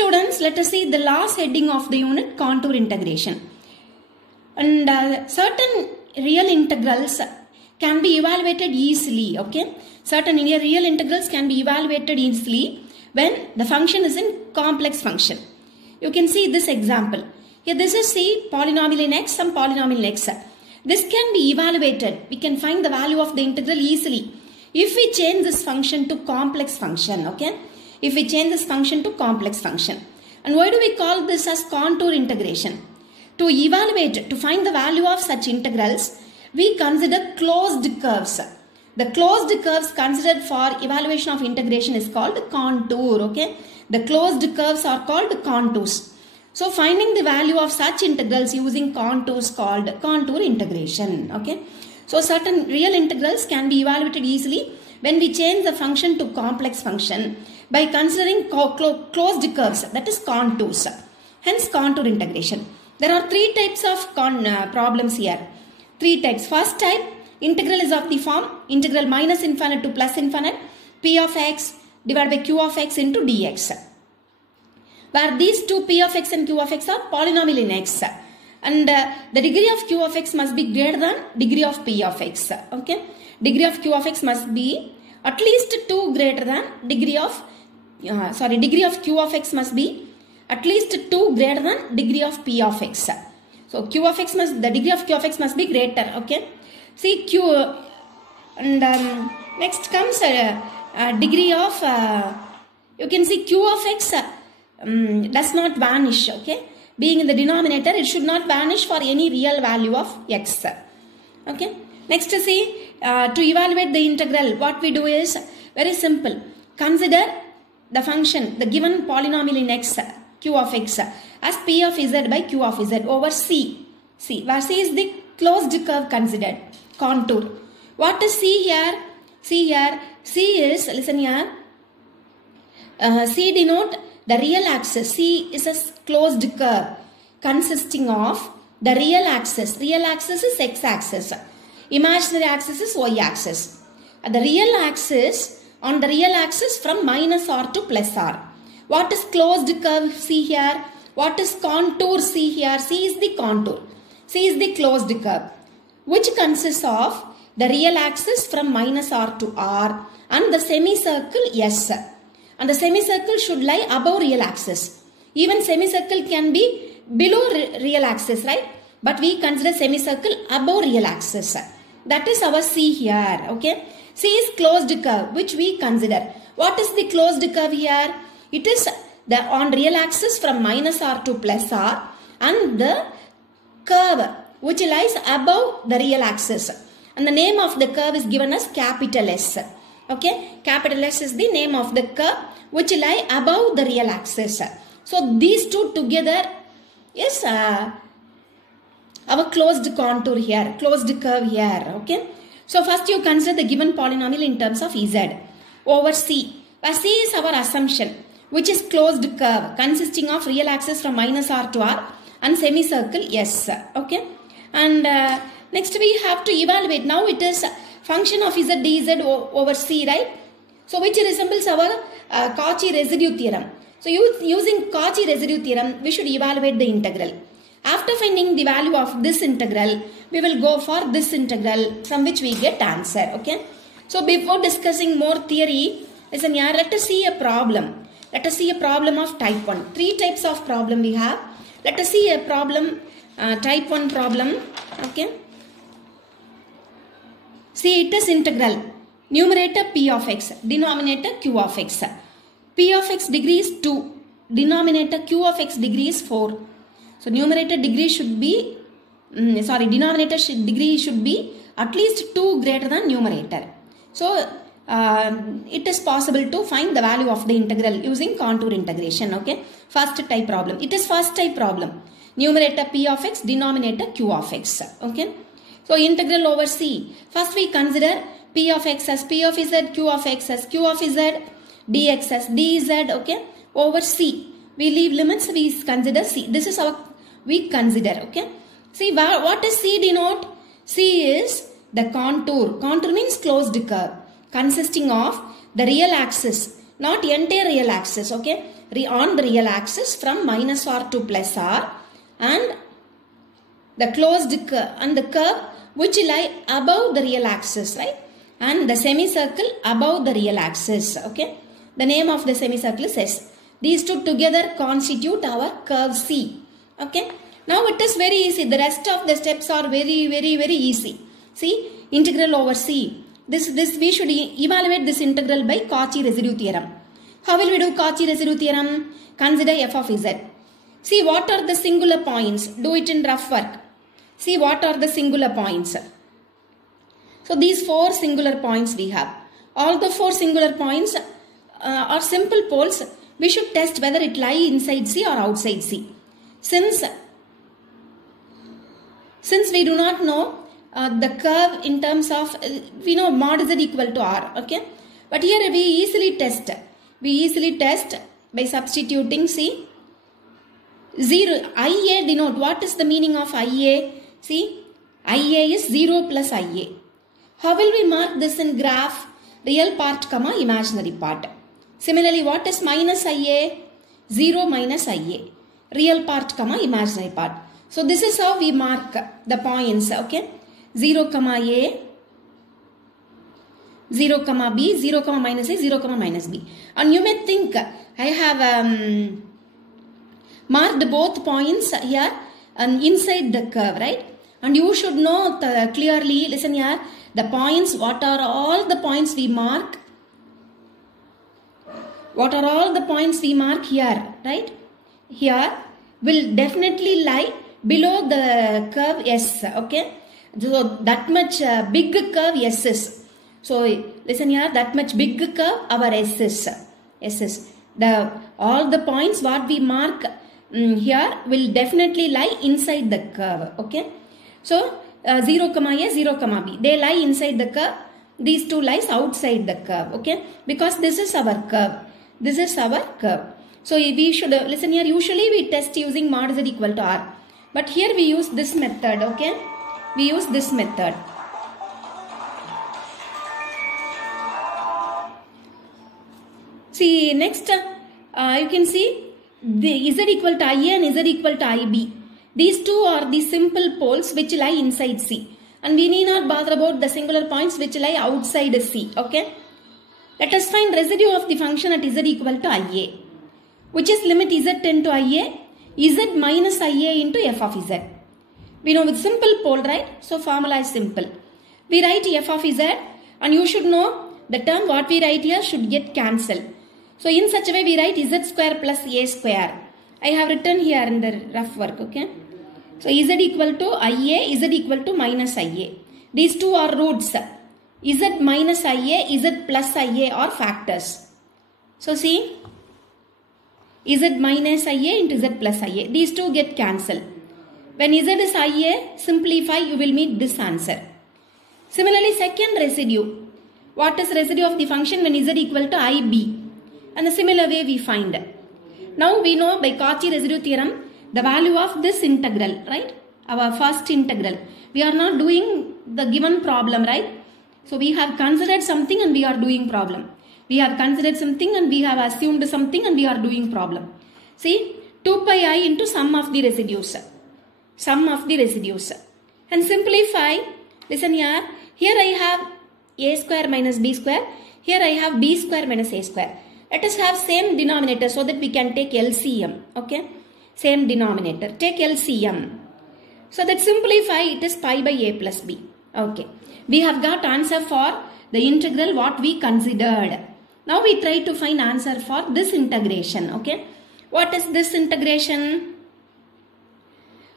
students, let us see the last heading of the unit, contour integration. And certain real integrals can be evaluated easily, okay? Certain real integrals can be evaluated easily when the function is in complex function. You can see this example. Here this is C, polynomial in x, some polynomial in x. This can be evaluated. We can find the value of the integral easily if we change this function to complex function, okay? If we change this function to complex function. And why do we call this as contour integration? To evaluate, to find the value of such integrals, we consider closed curves. The closed curves considered for evaluation of integration is called contour, okay? The closed curves are called contours. So finding the value of such integrals using contours called contour integration, okay? So certain real integrals can be evaluated easily when we change the function to complex function by considering closed curves, that is contours. Hence contour integration. There are three types of problems here. Three types. First type, integral is of the form integral minus infinite to plus infinite p of x divided by q of x into dx. Where these two p of x and q of x are polynomial in x. And the degree of q of x must be greater than degree of p of x. Okay. Degree of q of x must be at least 2 greater than degree of degree of q of x must be at least 2 greater than degree of p of x. So q of x must, the degree of q of x must be greater, okay. See q and next comes degree of you can see q of x does not vanish, okay. Being in the denominator, it should not vanish for any real value of x, okay. Next see to evaluate the integral, what we do is very simple. Consider the function, the given polynomial in x, q of x, as p of z by q of z over c. C, where c is the closed curve considered, contour. What is c here? See here, c is, listen here, c denote the real axis. C is a closed curve consisting of the real axis. Real axis is x axis. Imaginary axis is y axis. At the real axis, on the real axis from minus r to plus r. What is closed curve? See here. What is contour? See here. C is the contour. C is the closed curve, which consists of the real axis from minus r to r and the semicircle S. And the semicircle should lie above real axis. Even semicircle can be below real axis, right? But we consider semicircle above real axis. That is our C here, okay? C is closed curve, which we consider. What is the closed curve here? It is the on real axis from minus r to plus r and the curve which lies above the real axis. And the name of the curve is given as capital S. Okay, capital S is the name of the curve which lie above the real axis. So these two together is our closed contour here, closed curve here. Okay, so first you consider the given polynomial in terms of Z over C, where C is our assumption, which is closed curve consisting of real axis from minus r to r and semicircle S. Okay, and next we have to evaluate. Now it is function of Z dz over C, right? So which resembles our Cauchy residue theorem. So using Cauchy residue theorem, we should evaluate the integral. After finding the value of this integral, we will go for this integral from which we get answer. Okay. So before discussing more theory, listen here, let us see a problem. Let us see a problem of type 1. Three types of problem we have. Let us see a problem, type 1 problem. Okay. See, it is integral. Numerator p of x, denominator q of x. P of x degree is 2. Denominator q of x degree is 4. So numerator degree should be, denominator degree should be at least 2 greater than numerator. So it is possible to find the value of the integral using contour integration. Okay. First type problem. It is first type problem. Numerator p of x, denominator q of x. Okay. So integral over C. First we consider p of x as p of z, q of x as q of z, dx as dz, okay, over C. We leave limits, we consider C. This is our, we consider, okay. See, what does C denote? C is the contour. Contour means closed curve consisting of the real axis, not entire real axis, okay. on the real axis from minus r to plus r, and the closed curve and the curve which lie above the real axis, right? And the semicircle above the real axis, okay? The name of the semicircle is S. These two together constitute our curve C, okay? Now it is very easy. The rest of the steps are very easy. See, integral over C. This we should evaluate this integral by Cauchy residue theorem. How will we do Cauchy residue theorem? Consider f of z. See, what are the singular points? Do it in rough work. See, what are the singular points? So these 4 singular points we have. All the 4 singular points are simple poles. We should test whether it lie inside C or outside C. Since we do not know the curve in terms of, we know mod z equal to r, okay? But here we easily test. We easily test by substituting, see, 0, IA denote, what is the meaning of IA? See, IA is 0 plus IA. How will we mark this in graph? Real part, comma, imaginary part. Similarly, what is minus IA? 0 minus IA. Real part, comma, imaginary part. So this is how we mark the points, okay? 0, comma A, 0, comma B, 0, comma minus A, 0, comma minus B. And you may think, I have marked both points here and inside the curve, right? And you should know clearly, listen here, the points, what are all the points we mark? What are all the points we mark here, right? Here will definitely lie below the curve S, okay? So that much big curve S is. So listen here, that much big curve our S is. All the points what we mark here will definitely lie inside the curve, okay? So 0, comma A, 0, comma B, they lie inside the curve. These two lies outside the curve, okay? Because this is our curve. This is our curve. So we should, listen here, usually we test using mod z equal to r. But here we use this method, okay? We use this method. See, next, you can see the z equal to IA and z equal to IB. These two are the simple poles which lie inside C. And we need not bother about the singular points which lie outside C, okay? Let us find residue of the function at z equal to IA, which is limit z tend to IA, z minus IA into f of z. We know with simple pole, right? So formula is simple. We write f of z, and you should know the term what we write here should get cancelled. So in such a way we write z square plus a square. I have written here in the rough work, okay? So z equal to IA, z equal to minus IA. These two are roots. Z minus IA, Z plus IA are factors. So see, Z minus IA into Z plus IA. These two get cancelled. When Z is IA, simplify, you will meet this answer. Similarly, second residue. What is residue of the function when Z equal to IB? And the similar way we find. Now we know by Cauchy residue theorem, the value of this integral, right? Our first integral. We are not doing the given problem, right? So we have considered something and we are doing problem. We have considered something and we have assumed something and we are doing problem. See, 2 pi I into sum of the residues. Sum of the residues. And simplify, listen here. Here I have a square minus b square. Here I have b square minus a square. Let us have same denominator so that we can take LCM. Okay. Same denominator. Take LCM. So that simplify, it is pi by a plus b. Okay. We have got answer for the integral what we considered. Now we try to find answer for this integration. Okay. What is this integration?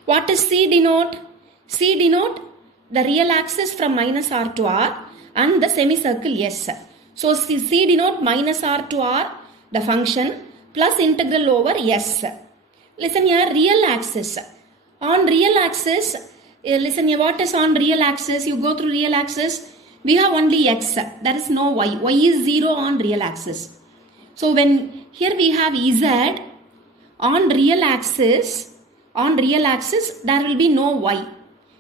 What is C denote? C denote the real axis from minus r to r and the semicircle S. So C denote minus r to r, the function, plus integral over S. Listen here, real axis. On real axis, listen here, what is on real axis? You go through real axis, we have only x, there is no y. Y is 0 on real axis. So when here we have z, on real axis, there will be no y.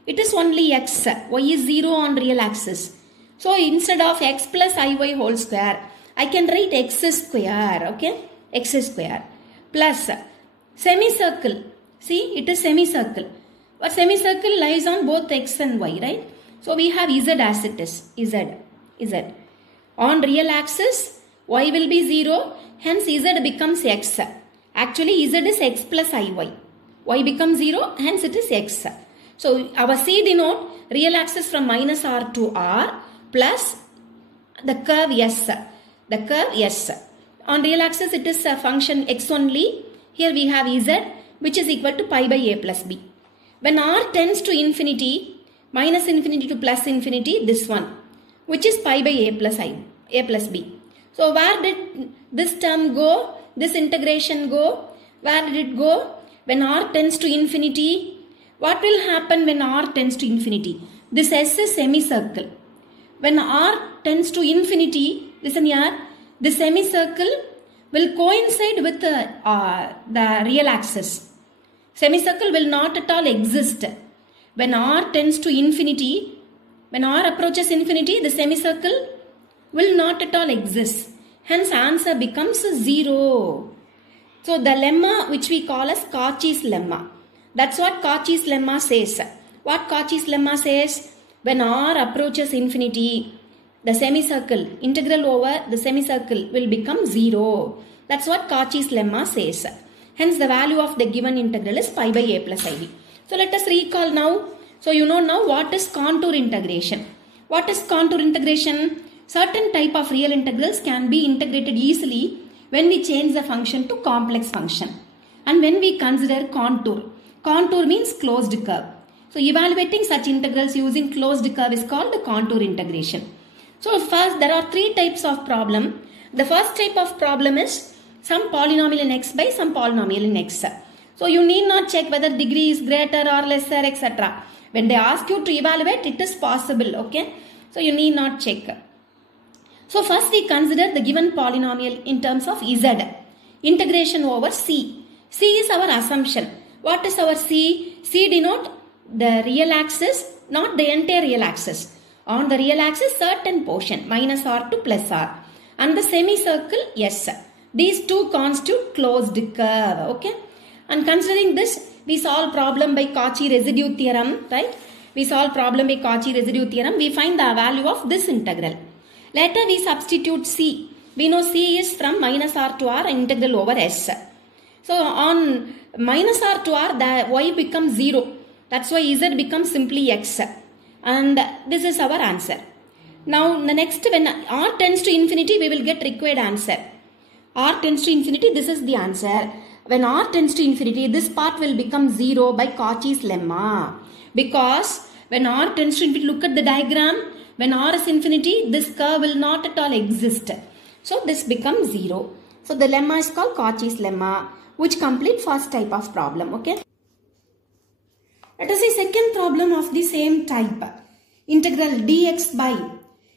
It is only x. Y is 0 on real axis. So instead of x plus iy whole square, I can write x square. Okay, x square. plus semicircle. See, it is semicircle. But semicircle lies on both x and y, right? So we have z as it is. Z. On real axis, y will be 0. Hence z becomes x. Actually, z is x plus iy. Y becomes 0. Hence it is x. So our C denote real axis from minus r to r plus the curve s. The curve s. On real axis, it is a function x only. Here we have z, which is equal to pi by a plus b. When r tends to infinity, minus infinity to plus infinity, this one, which is pi by a plus b. So where did this term go? This integration go? Where did it go? When r tends to infinity, what will happen when r tends to infinity? This S is semicircle. When r tends to infinity, listen here, the semicircle will coincide with the real axis. Semicircle will not at all exist. When r tends to infinity, when r approaches infinity, the semicircle will not at all exist. Hence answer becomes 0. So the lemma which we call as Cauchy's lemma. That's what Cauchy's lemma says. What Cauchy's lemma says? When r approaches infinity, the semicircle, integral over the semicircle will become 0. That's what Cauchy's lemma says. Hence the value of the given integral is pi by a plus ib. So let us recall now. So you know now what is contour integration. What is contour integration? Certain type of real integrals can be integrated easily when we change the function to complex function. And when we consider contour. Contour means closed curve. So evaluating such integrals using closed curve is called contour integration. So first there are three types of problem. The first type of problem is some polynomial in x by some polynomial in x. So you need not check whether degree is greater or lesser, etc. When they ask you to evaluate, it is possible. Okay. So you need not check. So first we consider the given polynomial in terms of z. Integration over c. C is our assumption. What is our c? C denote the real axis, not the entire real axis. On the real axis, certain portion, minus r to plus r. And the semicircle, yes. These two constitute closed curve, okay. And considering this, we solve problem by Cauchy residue theorem, right. We solve problem by Cauchy residue theorem. We find the value of this integral. Later we substitute c. We know c is from minus r to r integral over s. So on minus r to r, the y becomes 0. That's why z becomes simply x. And this is our answer. Now the next, when r tends to infinity, we will get required answer. R tends to infinity, this is the answer. When r tends to infinity, this part will become 0 by Cauchy's lemma. Because when r tends to infinity, look at the diagram. When r is infinity, this curve will not at all exist. So this becomes 0. So the lemma is called Cauchy's lemma, which completes first type of problem. Okay. Let us see second problem of the same type. Integral dx by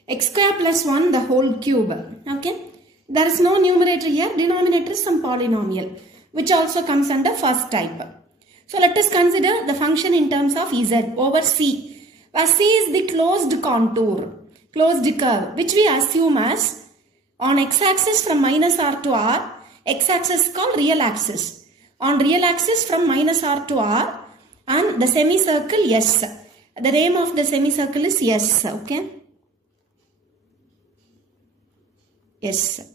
x square plus 1 the whole cube. Okay. There is no numerator here. Denominator is some polynomial, which also comes under first type. So let us consider the function in terms of z over c. Where c is the closed contour, closed curve, which we assume as on x-axis from minus r to r. X-axis is called real axis. On real axis from minus r to r, and the semicircle S. The name of the semicircle is S. Okay. S.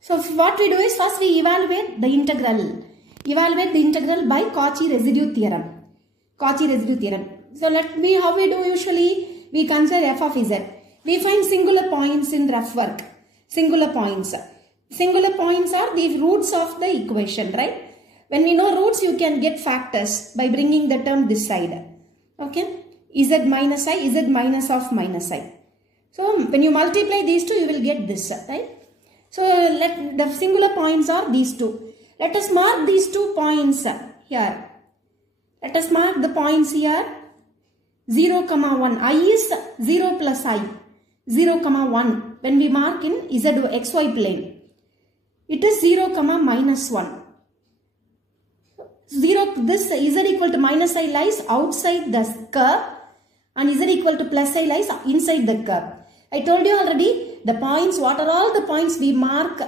So what we do is first we evaluate the integral. Evaluate the integral by Cauchy residue theorem. Cauchy residue theorem. So how we do usually, we consider f of z. We find singular points in rough work. Singular points. Singular points are the roots of the equation, right? When we know roots, you can get factors by bringing the term this side. Okay. Z minus I, Z minus of minus I. So when you multiply these two, you will get this, right? So the singular points are these two. Let us mark these 2 points here. Let us mark the points here. 0, 1. I is 0 plus I. 0, 1. When we mark in xy plane, it is 0, minus 1. 0, this z equal to minus I lies outside the curve and z equal to plus I lies inside the curve. I told you already, the points, what are all the points we mark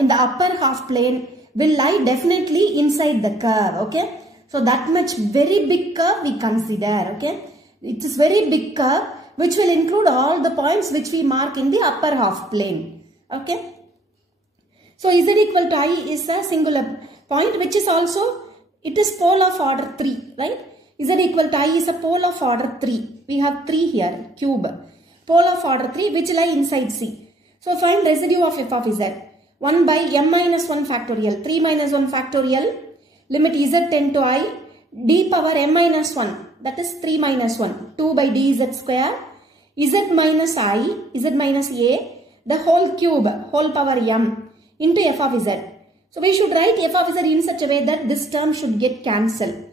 in the upper half plane will lie definitely inside the curve, okay. So that much very big curve we consider, okay. It is very big curve which will include all the points which we mark in the upper half plane, okay. So z equal to I is a singular point which is also, it is pole of order 3, right. Z equal to I is a pole of order 3. We have 3 here, cube. Pole of order 3 which lie inside C. So find residue of f of z. 1 by m minus 1 factorial. 3 minus 1 factorial. Limit z tend to I. D power m minus 1. That is 3 minus 1. 2 by dz square. Z minus I. Z minus a. The whole cube. Whole power m. Into f of z. So we should write f of z in such a way that this term should get cancelled.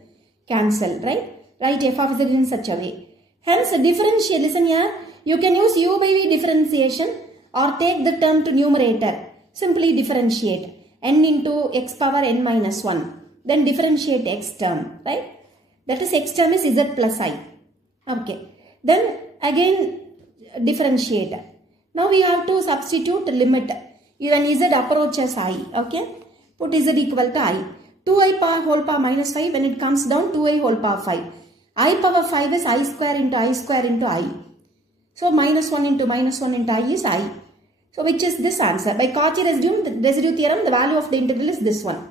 Right? Write f of z in such a way. Hence differentiate. Listen here. You can use u by v differentiation or take the term to numerator. Simply differentiate. N into x power n minus 1. Then differentiate x term. Right? That is x term is z plus I. Okay. Then again differentiate. Now we have to substitute limit. When z approaches I. Okay. Put z equal to I. 2i power whole power minus 5. When it comes down 2i whole power 5. I power 5 is I square into I square into I. So minus 1 into I is I. So which is this answer. By Cauchy residue theorem, the value of the integral is this one.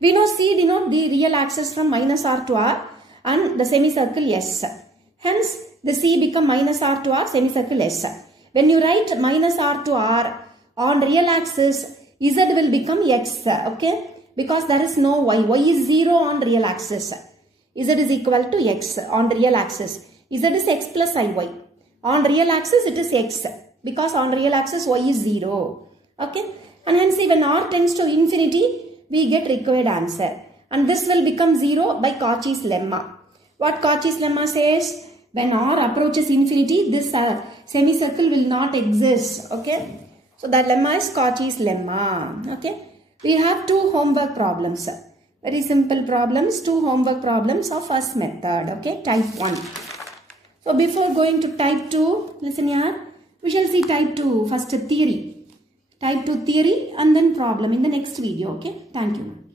We know C denote the real axis from minus R to R and the semicircle S. Hence the C become minus R to R, semicircle S. When you write minus R to R on real axis, Z will become X. Okay. Because there is no Y. Y is 0 on real axis. Z is equal to X on real axis. Z is X plus IY. On real axis it is X. Because on real axis Y is 0. Okay. And hence when R tends to infinity, we get required answer. And this will become 0 by Cauchy's lemma. What Cauchy's lemma says? When R approaches infinity, this semicircle will not exist. Okay. So that lemma is Cauchy's lemma. Okay. We have 2 homework problems. Very simple problems. 2 homework problems of first method. Okay. Type 1. So before going to type 2, listen here. We shall see type 2 first theory. Type 2 theory and then problem in the next video. Okay. Thank you.